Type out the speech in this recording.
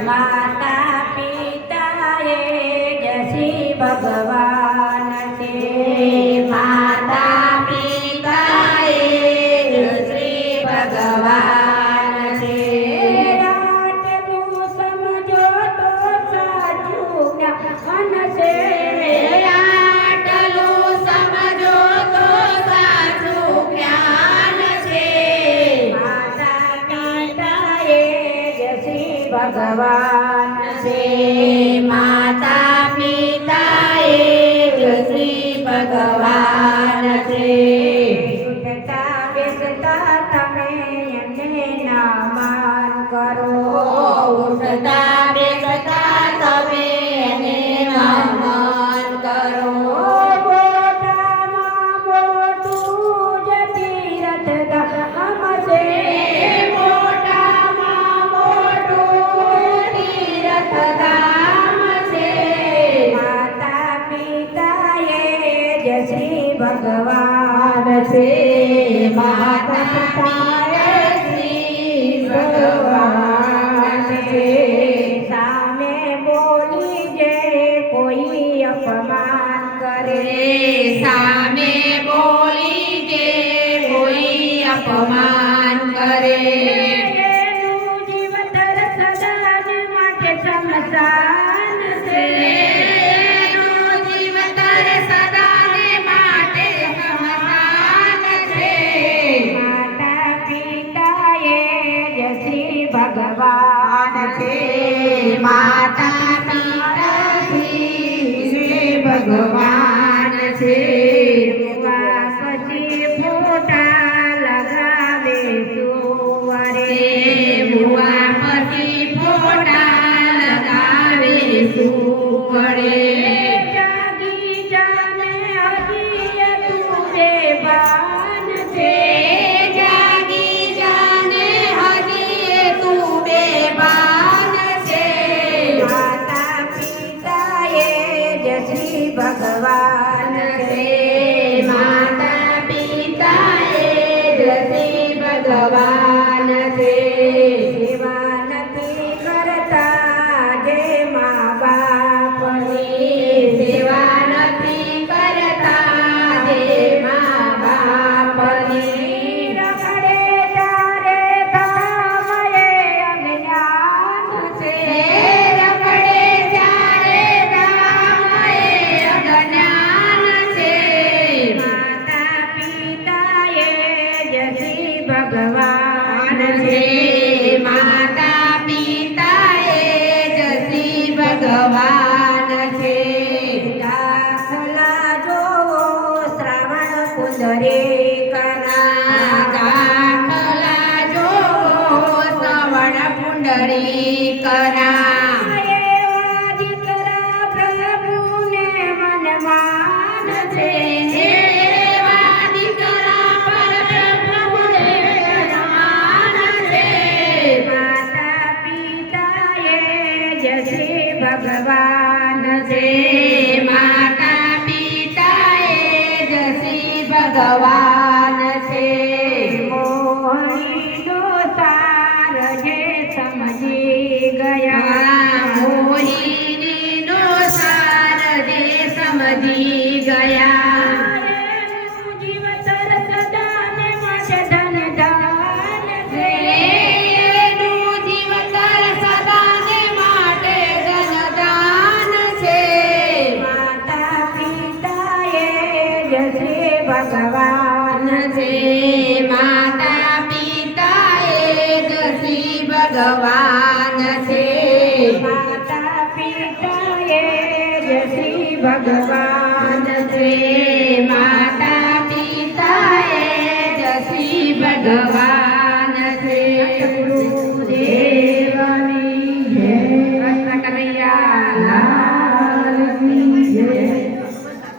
माता पिताए जय श्री भगवान से। माता पिताए जय श्री भगवान से। आटलू समझो तो साचू ज्ञान से। आटलू समझो तो साचू ज्ञान से। माता पिताए जय श्री भगवान से। माता पिताए जय श्री भगवान से। उठता बेसता તમે એને નમન કરો। ઉઠતા બેસતા તમે એને નમન કરો। મોટામાં મોટું જ તીર્થધામ છે। મોટામાં મોટું તીર્થધામ છે। માતા પિતાએ જય શ્રી ભગવાન છે। માતા પિતાએ શ્રી ભગવાન છે। સામે બોલી જે કોઈ અપમાન કરે। સામે બોલી જે કોઈ અપમાન કરે। એનું જીવતર સદાને માટે સમસાન છે। એનું જીવતર સદાને માટે સમાન છે। માતા પિતાએ જય શ્રી ભગવાન છે। માતા પિતા શ્રી ભગવાન છે। પછી ફોટા લગાવે સુવરે। ભુવા પછી ફોટા લગાવે સુવડે। જાગી જાને હજી તું બેભાન છે। જાગી જાને હજી તું બેભાન છે। માતા પિતાએ જય શ્રી ભગવાન છે। માતા પિતાએ જય શ્રી ભગવાન છે। સેવા નથી કરતા જે મા બાપની। સેવા નથી કરતા જે મા બાપની। રખડે તારે ધામએ અજ્ઞાન છે। રખડે ત્યારે ધામએ અજ્ઞાન છે। માતા પિતાએ જય શ્રી ભગવાન છે। માતા પિતાએ જય શ્રી ભગવાન છે। દાખલા જોવો શ્રાવણ પુંડરીકના। દાખલા જો શ્રવણ પુંડરીકના। એવા દીકરા પ્રભુને મનમાન છે। એવા દીકરા પરબ્રહ્મને સમાન છે। માતા પિતાએ જય શ્રી ભગવાન છે। માતા પિતાએ જય શ્રી ભગવાન છે। મોહિનો સાર જે સમજી ગયા। મોહિનીનો સાર જે સમજી ગયા। એનું જીવતર સદાને માટે ધનધાન છે। એનું જીવતર સદાને માટે ધનદાન છે। માતા પિતાએ જય શ્રી ભગવાન છે। માતા પિતાએ જય શ્રી ભગવાન